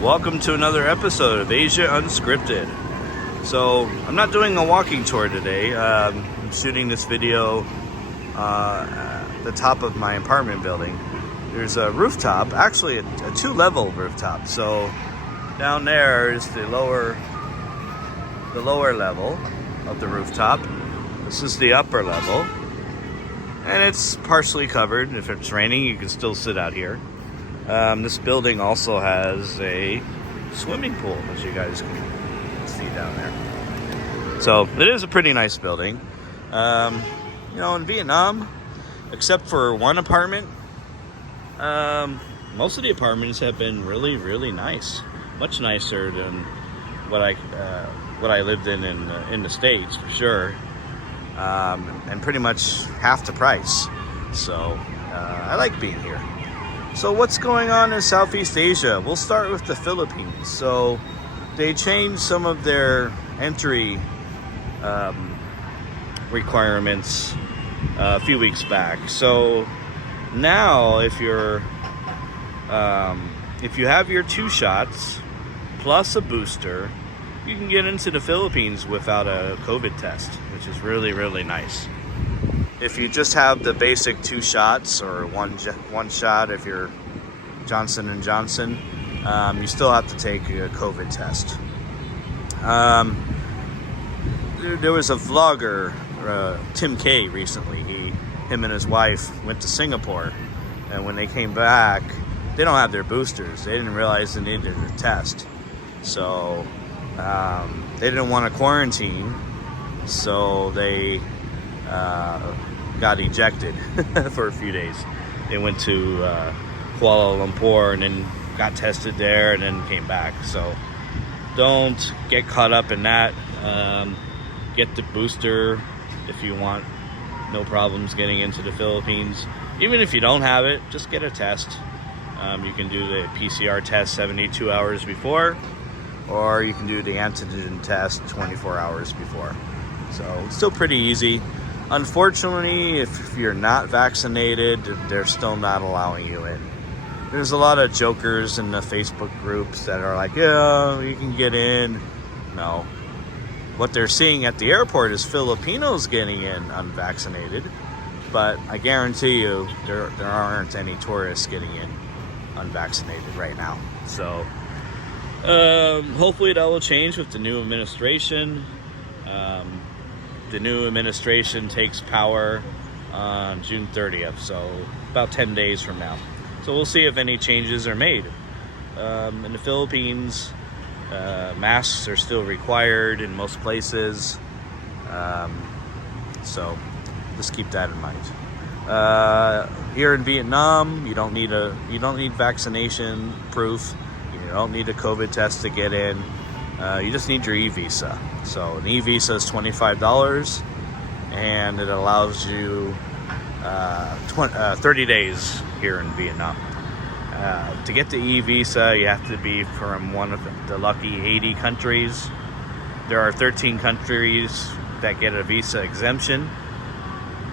Welcome to another episode of Asia Unscripted. So, I'm not doing a walking tour today. I'm shooting this video at the top of my apartment building. There's a rooftop, actually a two-level rooftop. So, down there is the lower level of the rooftop. This is the upper level. And it's partially covered. If it's raining, you can still sit out here. This building also has a swimming pool, as you guys can see down there. So it is a pretty nice building. In Vietnam, except for one apartment, most of the apartments have been really, really nice. Much nicer than what I lived in the States, for sure. And pretty much half the price. So I like being here. So what's going on in Southeast Asia? We'll start with the Philippines. So they changed some of their entry requirements a few weeks back. So now if you have your 2 shots plus a booster, you can get into the Philippines without a COVID test, which is really, really nice. If you just have the basic 2 shots or one shot, if you're Johnson & Johnson, you still have to take a COVID test. There was a vlogger, Tim K, recently. Him and his wife went to Singapore, and when they came back, they don't have their boosters. They didn't realize they needed a test. So they didn't want to quarantine, so they got ejected for a few days. They went to Kuala Lumpur and then got tested there and then came back. So don't get caught up in that. Get the booster if you want. No problems getting into the Philippines. Even if you don't have it, just get a test. You can do the PCR test 72 hours before, or you can do the antigen test 24 hours before. So it's still pretty easy. Unfortunately, if you're not vaccinated, they're still not allowing you in. There's a lot of jokers in the Facebook groups that are like, yeah, you can get in. No. What they're seeing at the airport is Filipinos getting in unvaccinated. But I guarantee you, there aren't any tourists getting in unvaccinated right now. So hopefully that will change with the new administration. The new administration takes power on June 30th, so about 10 days from now. So we'll see if any changes are made. In the Philippines, masks are still required in most places. So just keep that in mind. Here in Vietnam, you don't need vaccination proof. You don't need a COVID test to get in. You just need your e-visa. So an e-visa is $25, and it allows you 30 days here in Vietnam. To get the e-visa, you have to be from one of the lucky 80 countries. There are 13 countries that get a visa exemption,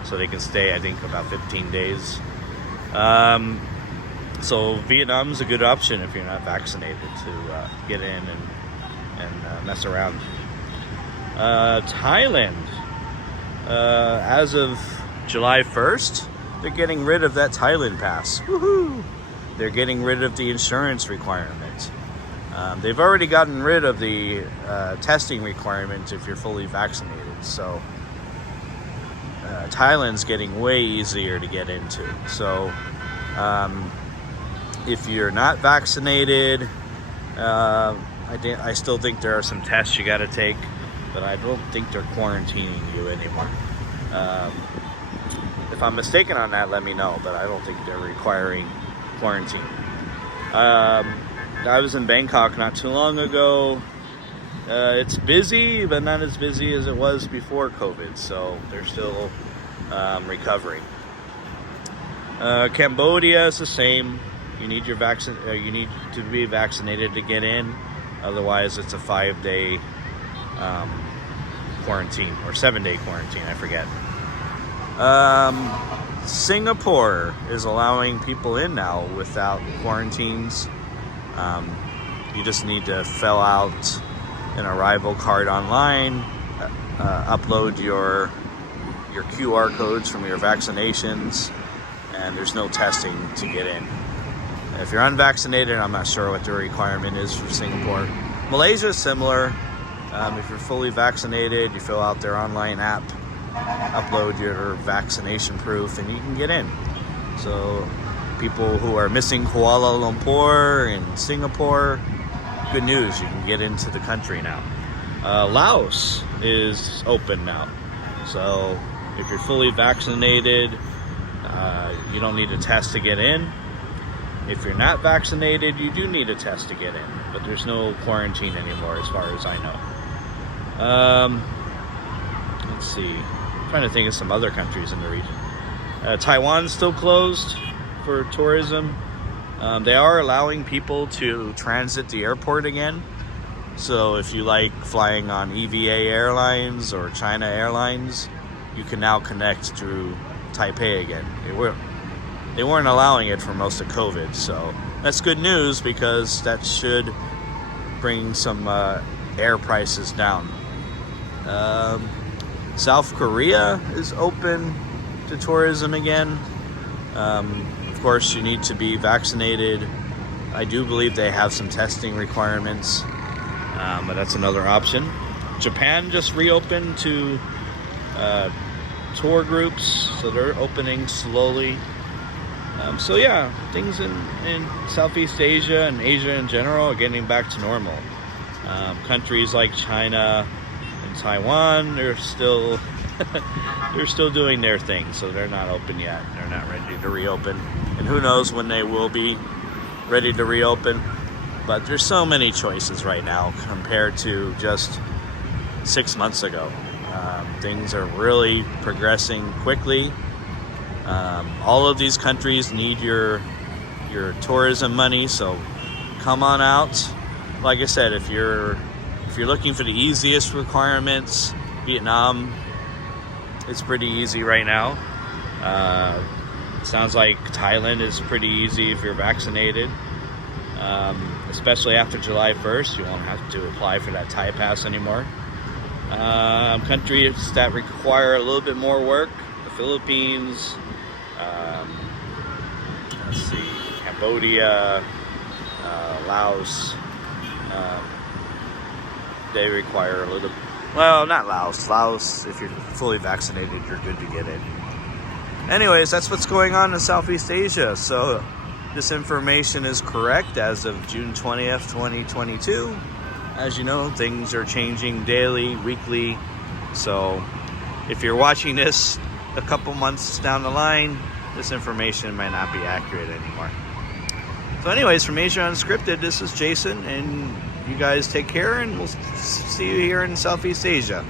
so they can stay, I think, about 15 days. So Vietnam is a good option if you're not vaccinated to get in and mess around. Thailand, as of July 1st, they're getting rid of that Thailand pass. Woohoo! They're getting rid of the insurance requirement. They've already gotten rid of the testing requirement if you're fully vaccinated. So Thailand's getting way easier to get into. So if you're not vaccinated, I still think there are some tests you got to take, but I don't think they're quarantining you anymore. If I'm mistaken on that, let me know, but I don't think they're requiring quarantine. I was in Bangkok not too long ago. It's busy, but not as busy as it was before COVID, so they're still recovering. Cambodia is the same. You need your you need to be vaccinated to get in. Otherwise, it's a 5-day quarantine or 7-day quarantine. I forget. Singapore is allowing people in now without quarantines. You just need to fill out an arrival card online, upload your QR codes from your vaccinations, and there's no testing to get in. If you're unvaccinated, I'm not sure what the requirement is for Singapore. Malaysia is similar. If you're fully vaccinated, you fill out their online app, upload your vaccination proof, and you can get in. So people who are missing Kuala Lumpur and Singapore, good news, you can get into the country now. Laos is open now. So if you're fully vaccinated, you don't need a test to get in. If you're not vaccinated, you do need a test to get in, but there's no quarantine anymore as far as I know. Let's see. I'm trying to think of some other countries in the region. Taiwan's still closed for tourism. They are allowing people to transit the airport again. So if you like flying on EVA Airlines or China Airlines, you can now connect through Taipei again. They weren't allowing it for most of COVID, so that's good news because that should bring some air prices down. South Korea is open to tourism again. Of course, you need to be vaccinated. I do believe they have some testing requirements, but that's another option. Japan just reopened to tour groups, so they're opening slowly. So yeah, things in Southeast Asia and Asia in general are getting back to normal. Countries like China and Taiwan, they're still doing their thing, so they're not open yet. They're not ready to reopen, and who knows when they will be ready to reopen. But there's so many choices right now compared to just 6 months ago. Things are really progressing quickly. All of these countries need your tourism money, so come on out. Like I said, if you're looking for the easiest requirements, Vietnam, it's pretty easy right now. Sounds like Thailand is pretty easy if you're vaccinated. Especially after July 1st, you won't have to apply for that Thai pass anymore. Countries that require a little bit more work, the Philippines, let's see, Cambodia, Laos, they require a little, well, not Laos. Laos, if you're fully vaccinated, you're good to get in. Anyways, that's what's going on in Southeast Asia. So this information is correct as of June 20th, 2022. As you know, things are changing daily, weekly. So if you're watching this a couple months down the line, this information might not be accurate anymore. So anyways, from Asia Unscripted, this is Jason, and you guys take care, and we'll see you here in Southeast Asia.